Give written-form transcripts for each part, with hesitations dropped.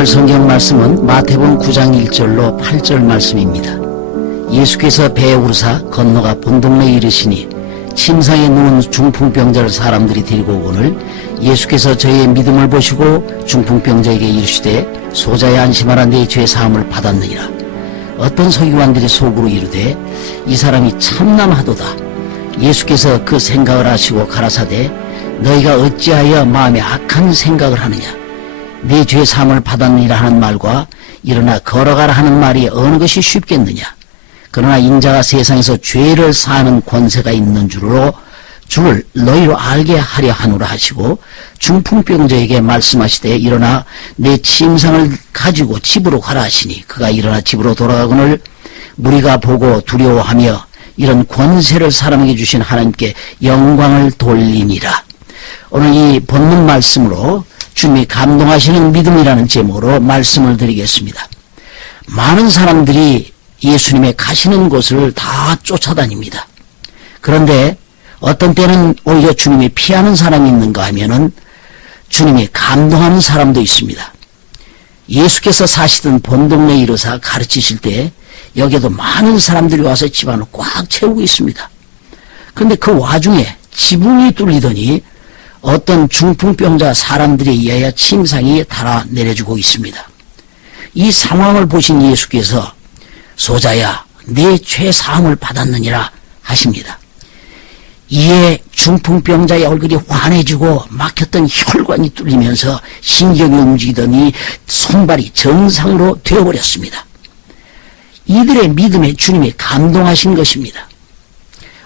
오늘 성경 말씀은 마태복음 9장 1절로 8절 말씀입니다. 예수께서 배에 오르사 건너가 본 동네에 이르시니 침상에 누운 중풍병자를 사람들이 데리고 오거늘 예수께서 저희의 믿음을 보시고 중풍병자에게 이르시되 소자야 안심하라 네 죄 사함을 받았느니라. 어떤 서기관들이 속으로 이르되 이 사람이 참남하도다. 예수께서 그 생각을 하시고 가라사대 너희가 어찌하여 마음에 악한 생각을 하느냐. 네 죄 사함을 받았느니라 하는 말과 일어나 걸어가라 하는 말이 어느 것이 쉽겠느냐. 그러나 인자가 세상에서 죄를 사하는 권세가 있는 줄을 너희로 알게 하려 하노라 하시고 중풍병자에게 말씀하시되 일어나 내 침상을 가지고 집으로 가라 하시니 그가 일어나 집으로 돌아가거늘 무리가 보고 두려워하며 이런 권세를 사람에게 주신 하나님께 영광을 돌리니라. 오늘 이 본문 말씀으로 주님이 감동하시는 믿음이라는 제목으로 말씀을 드리겠습니다. 많은 사람들이 예수님의 가시는 곳을 다 쫓아다닙니다. 그런데 어떤 때는 오히려 주님이 피하는 사람이 있는가 하면은 주님이 감동하는 사람도 있습니다. 예수께서 사시던 본 동네에 이르사 가르치실 때 여기에도 많은 사람들이 와서 집안을 꽉 채우고 있습니다. 그런데 그 와중에 지붕이 뚫리더니 어떤 중풍병자 사람들에 의하여 침상이 달아 내려주고 있습니다. 이 상황을 보신 예수께서 소자야 네 죄 사함을 받았느니라 하십니다. 이에 중풍병자의 얼굴이 환해지고 막혔던 혈관이 뚫리면서 신경이 움직이더니 손발이 정상으로 되어버렸습니다. 이들의 믿음에 주님이 감동하신 것입니다.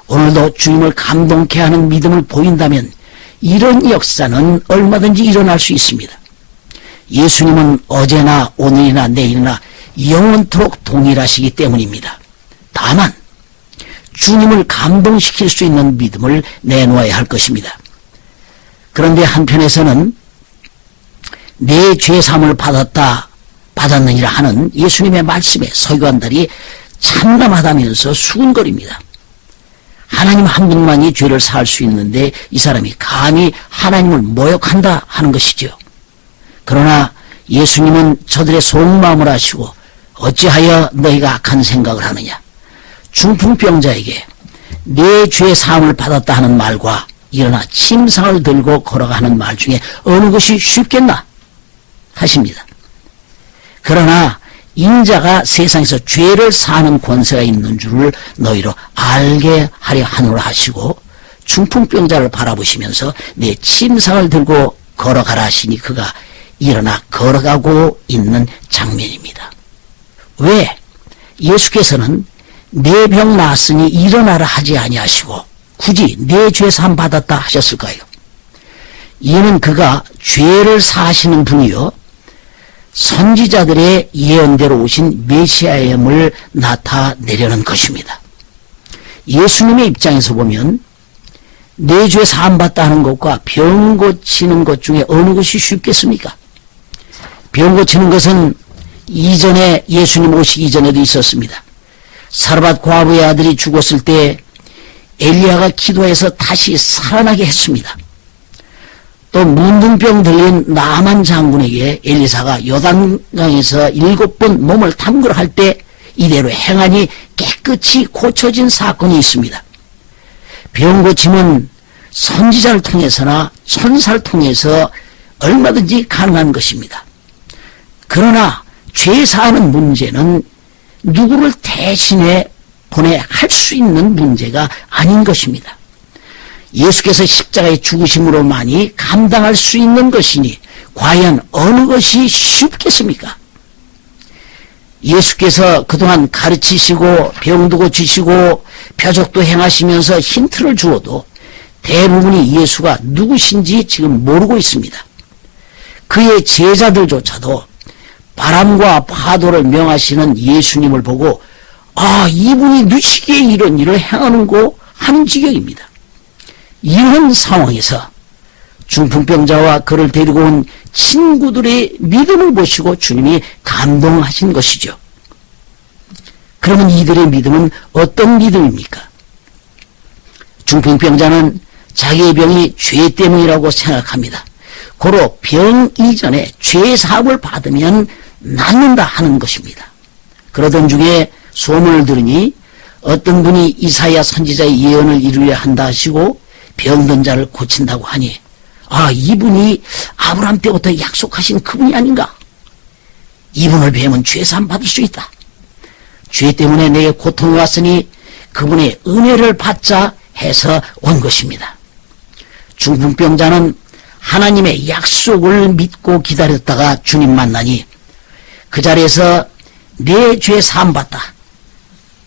오늘도 주님을 감동케 하는 믿음을 보인다면 이런 역사는 얼마든지 일어날 수 있습니다. 예수님은 어제나 오늘이나 내일이나 영원토록 동일하시기 때문입니다. 다만 주님을 감동시킬 수 있는 믿음을 내놓아야 할 것입니다. 그런데 한편에서는 내 죄사함을 받았느니라 하는 예수님의 말씀에 서기관들이 참담하다면서 수군거립니다. 하나님 한 분만이 죄를 사할 수 있는데 이 사람이 감히 하나님을 모욕한다 하는 것이죠. 그러나 예수님은 저들의 속마음을 아시고 어찌하여 너희가 악한 생각을 하느냐. 중풍병자에게 내 죄 사함을 받았다 하는 말과 일어나 침상을 들고 걸어가 하는 말 중에 어느 것이 쉽겠나 하십니다. 그러나 인자가 세상에서 죄를 사하는 권세가 있는 줄을 너희로 알게 하려 하노라 하시고 중풍병자를 바라보시면서 내 침상을 들고 걸어가라 하시니 그가 일어나 걸어가고 있는 장면입니다. 왜 예수께서는 내 병 나았으니 일어나라 하지 아니하시고 굳이 내 죄 사함 받았다 하셨을까요? 이는 그가 죄를 사하시는 분이요 선지자들의 예언대로 오신 메시아임을 나타내려는 것입니다. 예수님의 입장에서 보면 내 죄 사함 받다 하는 것과 병 고치는 것 중에 어느 것이 쉽겠습니까? 병 고치는 것은 이전에 예수님 오시기 전에도 있었습니다. 사르밧 과부의 아들이 죽었을 때 엘리야가 기도해서 다시 살아나게 했습니다. 또 문둥병 들린 나만 장군에게 엘리사가 요단강에서 7번 몸을 담그러 할 때 이대로 행하니 깨끗이 고쳐진 사건이 있습니다. 병 고침은 선지자를 통해서나 천사를 통해서 얼마든지 가능한 것입니다. 그러나 죄 사하는 문제는 누구를 대신해 보내 할 수 있는 문제가 아닌 것입니다. 예수께서 십자가의 죽으심으로만이 감당할 수 있는 것이니 과연 어느 것이 쉽겠습니까? 예수께서 그동안 가르치시고 병도 고치시고 표적도 행하시면서 힌트를 주어도 대부분이 예수가 누구신지 지금 모르고 있습니다. 그의 제자들조차도 바람과 파도를 명하시는 예수님을 보고 이분이 누시기에 이런 일을 행하는고 하는 지경입니다. 이런 상황에서 중풍병자와 그를 데리고 온 친구들의 믿음을 보시고 주님이 감동하신 것이죠. 그러면 이들의 믿음은 어떤 믿음입니까? 중풍병자는 자기의 병이 죄 때문이라고 생각합니다. 고로 병 이전에 죄 사함을 받으면 낫는다 하는 것입니다. 그러던 중에 소문을 들으니 어떤 분이 이사야 선지자의 예언을 이루어야 한다 하시고 병든 자를 고친다고 하니 이분이 아브라함 때부터 약속하신 그분이 아닌가? 이분을 뵈면 죄 사함 받을 수 있다. 죄 때문에 내게 고통이 왔으니 그분의 은혜를 받자 해서 온 것입니다. 중풍병자는 하나님의 약속을 믿고 기다렸다가 주님 만나니 그 자리에서 내 죄 사함 받다,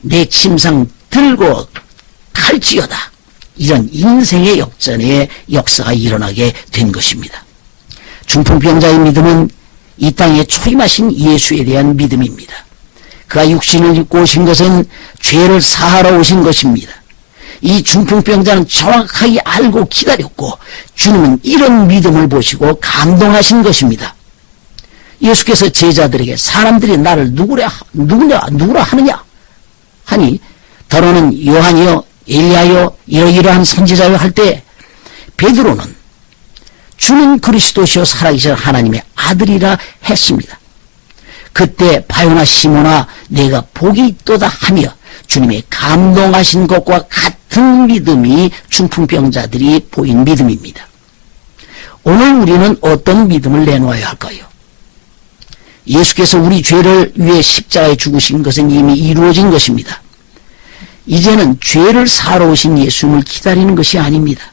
내 침상 들고 갈지어다, 이런 인생의 역전의 역사가 일어나게 된 것입니다. 중풍병자의 믿음은 이 땅에 초임하신 예수에 대한 믿음입니다. 그가 육신을 입고 오신 것은 죄를 사하러 오신 것입니다. 이 중풍병자는 정확하게 알고 기다렸고 주님은 이런 믿음을 보시고 감동하신 것입니다. 예수께서 제자들에게 사람들이 나를 누구라 하느냐 하니 더러는 요한이요 엘리야요 이러이러한 선지자요 할 때 베드로는 주는 그리스도시요 살아계신 하나님의 아들이라 했습니다. 그때 바요나 시몬아 내가 복이 있도다 하며 주님의 감동하신 것과 같은 믿음이 중풍병자들이 보인 믿음입니다. 오늘 우리는 어떤 믿음을 내놓아야 할까요? 예수께서 우리 죄를 위해 십자가에 죽으신 것은 이미 이루어진 것입니다. 이제는 죄를 사러 오신 예수님을 기다리는 것이 아닙니다.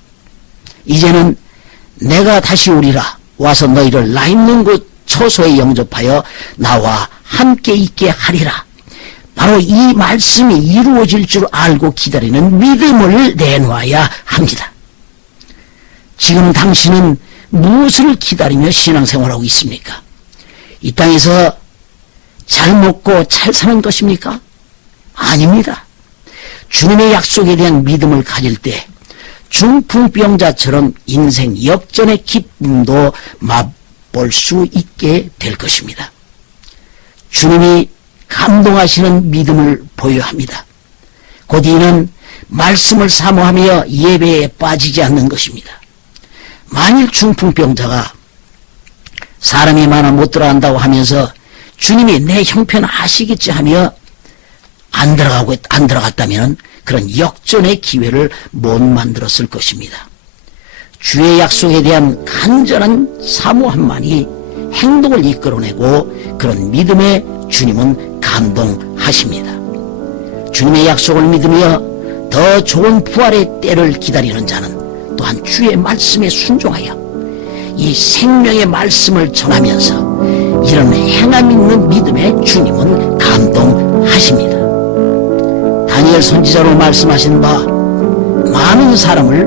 이제는 내가 다시 오리라 와서 너희를 나 있는 곳 처소에 영접하여 나와 함께 있게 하리라. 바로 이 말씀이 이루어질 줄 알고 기다리는 믿음을 내놓아야 합니다. 지금 당신은 무엇을 기다리며 신앙생활하고 있습니까? 이 땅에서 잘 먹고 잘 사는 것입니까? 아닙니다. 주님의 약속에 대한 믿음을 가질 때 중풍병자처럼 인생 역전의 기쁨도 맛볼 수 있게 될 것입니다. 주님이 감동하시는 믿음을 보여야 합니다. 곧 이는 말씀을 사모하며 예배에 빠지지 않는 것입니다. 만일 중풍병자가 사람이 많아 못 들어간다고 하면서 주님이 내 형편 아시겠지 하며 안 들어갔다면 그런 역전의 기회를 못 만들었을 것입니다. 주의 약속에 대한 간절한 사모함만이 행동을 이끌어내고 그런 믿음에 주님은 감동하십니다. 주님의 약속을 믿으며 더 좋은 부활의 때를 기다리는 자는 또한 주의 말씀에 순종하여 이 생명의 말씀을 전하면서 이런 행함 있는 믿음에 주님은 감동하십니다. 다니엘 선지자로 말씀하신 바 많은 사람을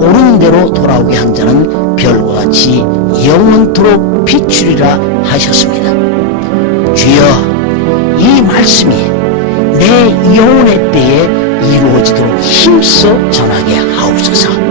옳은 대로 돌아오게 한 자는 별과 같이 영원토록 비추리라 하셨습니다. 주여, 이 말씀이 내 영혼의 때에 이루어지도록 힘써 전하게 하옵소서.